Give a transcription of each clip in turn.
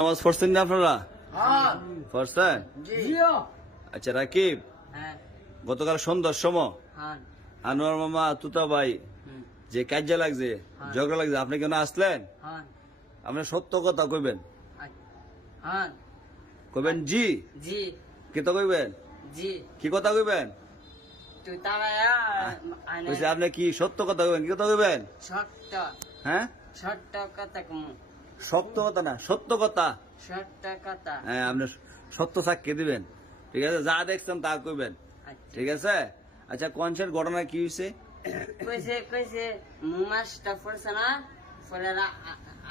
নামাজ পড়ছেন না আপনারা? হ্যাঁ। পড়ছেন? জি। আচ্ছা রাকিব, হ্যাঁ। গতকাল সন্ধ্যার সময় হ্যাঁ। আনোয়ার মামা তুতা ভাই হুম। যে কাজে লাগছে, ঝগড়া লাগছে, আপনি কেন আসলেন? হ্যাঁ। আপনি সত্য কথা কইবেন, হ্যাঁ। কইবেন জি জি। কি তো কইবেন, জি। কি কথা কইবেন? তুই তারা কইছে আপনি কি সত্য কথা কইবেন, কি কথা কইবেন? ছোট্ট হ্যাঁ, ছোট্ট কথা কমু সত্য কথা না, সত্য কথা। ছোট্ট কথা। হ্যাঁ, আপনি সত্য সাক্ষী দিবেন, ঠিক আছে? যা দেখছেন তা কইবেন, আচ্ছা। ঠিক আছে? আচ্ছা কনসের ঘটনা কি হয়েছে? কইছে কইছে মাছটা পড়ছে না, ফলেরা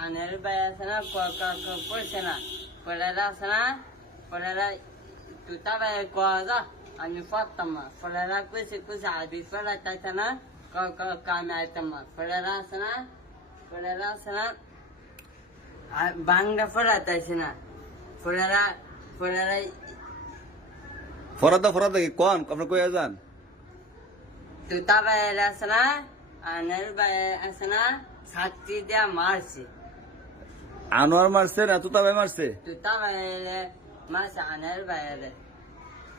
আনের বাই আছে না, পড়ছে না, ফলেরা আছে না, ফলেরা তুই তারা যা আমি পড়তাম না, ফলেরা কইছে কইছে আবি ফেরা চাইছে না, কামে আইতাম না, ফলেরা আছে না, ফলেরা আছে না, বাংলা ফেরা চাইছে না, ফলেরা ফলেরা ফরাদা কি কন আপনি কইয়া যান? তুই তারা আছে না, আনের বাই আছে না, ছাত্রী দেয়া মারছে, আনোয়ার মারছে না তুতা ভাই মারছে? তুই তারা মারছে আনের বাইরে।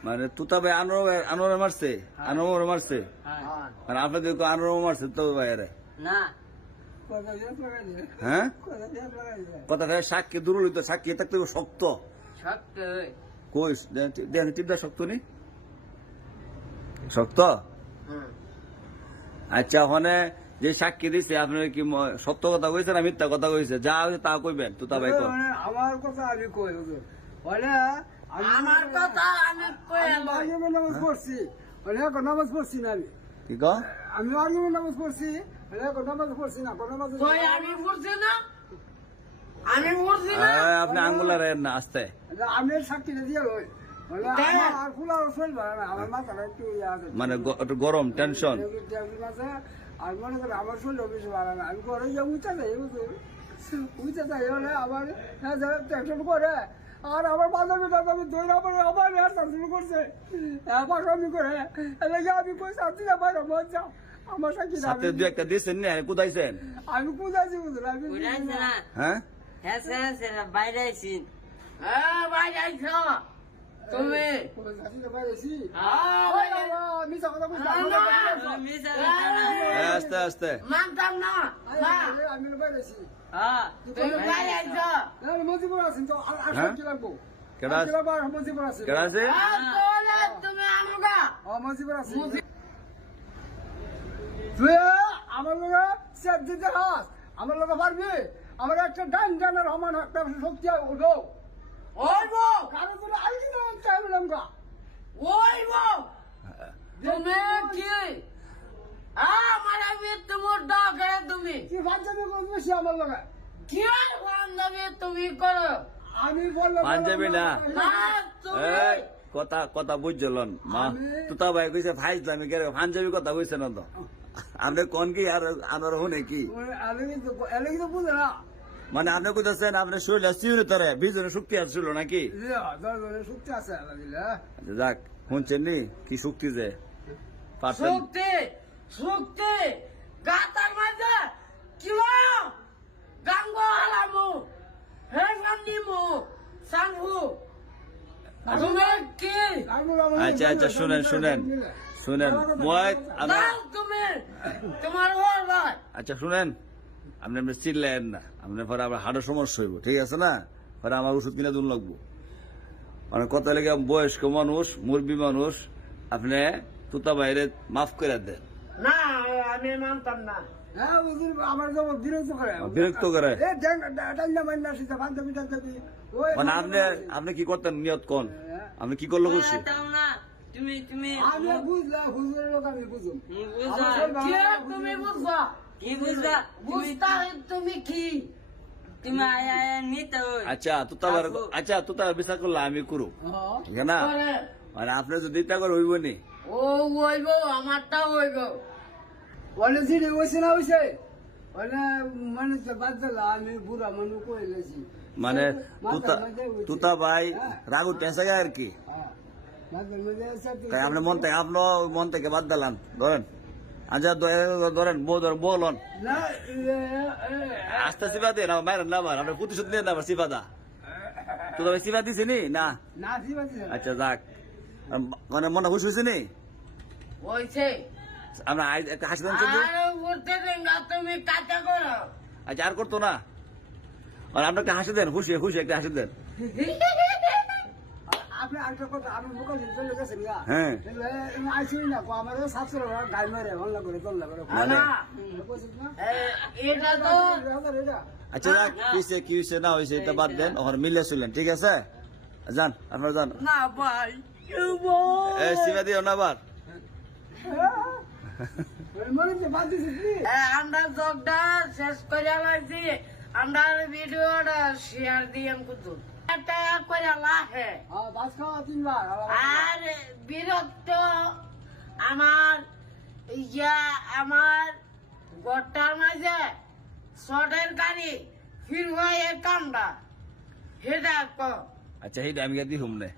মানে তুতা ভাই আনোয়ার মারছে, আনোয়ার মারছে, হ্যাঁ। মানে আপনাদের আনোয়ার মারছে তুতা ভাইয়ারে? না হ্যাঁ, কথা ফের সাক্ষী দুর্বলিত, সাক্ষী থাকতে হবে শক্ত। সত্য কইস দেন টিপদা শক্ত নি, শক্ত। আচ্ছা ওখানে যে সাক্ষী দিছে আপনার কি সত্য কথা কইছে না মিথ্যা কথা কইছে? যা হইছে তা কইবেন, তুতা ভাই কন। আমার কথা আমি কই বলে আমার কথা আমি কই নামাজ পড়ছি বলে নামাজ পড়ছি না কি কন? আমি আর্গুমেন্ট নামাজ পড়ছি বলে নামাজ পড়ছি না নামাজ কই আমি পড়ছি না, আমি পড়ছি না। আপনি আঙ্গুলা রেন না আস্তে। আমি সাক্ষীটা দিয়ে লই বলে আর ফুলা রসল আমার মাথাটা একটু মানে একটু গরম টেনশন। আর মনে করে আমার শরীর বেশি ভালো না, আমি ঘরে গিয়ে উঠে যাই হলে আমার টেনশন করে, আর আমার বান্ধবী ধরে আবার শুরু করছে পাকামি করে, এলাকা আমি কই শান্তি না পাই মন যাও আমার সাক্ষী সাথে দু একটা দিয়েছেন না, কুদাইছেন? আমি কুদাছি বুঝলো আমি বুঝাইছে না, হ্যাঁ হ্যাঁ স্যার বাইরে আইসিন, হ্যাঁ বাইরে আইছ তুমি, আস্তে আস্তে। মানতাম না, আমি বাইরেছি তুমি বাইরে আইছ, মজিবুর আছেন তো আর কি লাগবো কেডা মজিবুর আছে কেডা আছে? তুমি আমগা মজিবুর আছে তুই আমার লোক সেট দিতে হাস, আমার লোক পারবি, আমার একটা ডান ডানের সমান একটা শক্তি উঠো ওইব কারো কোনো আইডি না চাইলাম গা ওইব তুমি কি আমার আমি তোমার ডাকে তুমি কি পাঞ্জাবি বলছি আমার লোক, কি আর বান্ধবী তুমি করো, আমি বললাম পাঞ্জাবি না, না তুমি এই কথা কথা বুঝলন মা, তুতা ভাই কইছে ফাইজলামি করে পাঞ্জাবি কথা কইছে না তো? আপনি কোন কি আর আনোয়ার হুনে কি এলাকি তো বুঝে না, মানে আপনি কইতেছেন আপনার শরীরে সিউরে তরে বিজনে শক্তি আসছিল নাকি? শক্তি আছে আলহামদুলিল্লাহ। আচ্ছা, যাক শুনছেন নি কি শক্তি যে পারতেন। শক্তি শক্তি গাতার মাঝে কি গাঙ্গ আলামু হে সামনিমু সাংহু তুমি কি আচ্ছা আচ্ছা শুনেন শুনেন শুনেন মই দাও তুমি তোমার ওর ভাই আচ্ছা শুনেন, আপনি আপনি চিল্লেন না, আপনার পরে আবার হাড়ের সমস্যা হইব, ঠিক আছে না? পরে আমার ওষুধ কিনে দুন লাগবো, মানে কত লেগে বয়স্ক মানুষ মুরব্বী মানুষ, আপনি তুতা বাইরে মাফ করে দেন। না আমি মানতাম না, হ্যাঁ বুঝলি আমার যেমন বিরক্ত করে বিরক্ত করে বান্ধবী মানে আপনি আপনি কি করতেন নিয়ত কোন, আপনি কি করলো খুশি? দাও না তুমি তুমি আমি বুঝলাম হুজুরের লোক আমি বুঝুম তুমি বুঝবা কি বুঝবা বুঝতা তুমি কি তুমি আয়া আয়া নিতে আচ্ছা তুতা বিচার করলে আমি করু, ঠিক না? মানে আপনি যদি ইচ্ছা করে হইব নি, ও হইব আমারটা হইব অনেক জিনিস হয়েছে না হয়েছে মানে বাদ দিল আমি বুড়া মানুষ কইলেছি মানে তুতা ভাই রাগু টেসে আর কি, তাই আপনি আপনার মন থেকে বাদ দিলাম ধরেন। আচ্ছা ধরেন বলন না আস্তে সিফা দিয়ে না মায়ের নামার আপনার প্রতিশোধ নিয়ে নামার সিফা দা তোকে সিবা দিছি নি না না দিবা দিছে আচ্ছা যাক মানে মনে খুশি হয়েছে নি হয়েছে আমরা একটা হাসি দেন চলবে আর উঠতে দেন না তুমি কাটা করো আচ্ছা আর করতো না আর আমরা একটা হাসি দেন খুশি খুশি একটা হাসি দেন আপনি আরেকটা কথা আমি মুখে চলে গেছেন গা হ্যাঁ আইসি না আমার সাতশো গাই মারে ভালো করে চললে করে মানে এটা তো আচ্ছা যাক কিসে কি হয়েছে না হয়েছে এটা বাদ দেন ওখানে মিলে ছিলেন ঠিক আছে যান আপনারা যান না ভাই এই সিবা দিও না আবার মনে হচ্ছে বাদ দিছি কি আমরা জগটা শেষ করে লাগছি আমরা ভিডিওটা শেয়ার দিয়েন কুতু একটা করে লাহে বাস খাওয়া 3 বার আর বিরক্ত আমার ইয়া আমার গোটার মাঝে শর্টের গাড়ি ফির হয় কামটা সেটা আচ্ছা এইটা আমি দিই হুমনে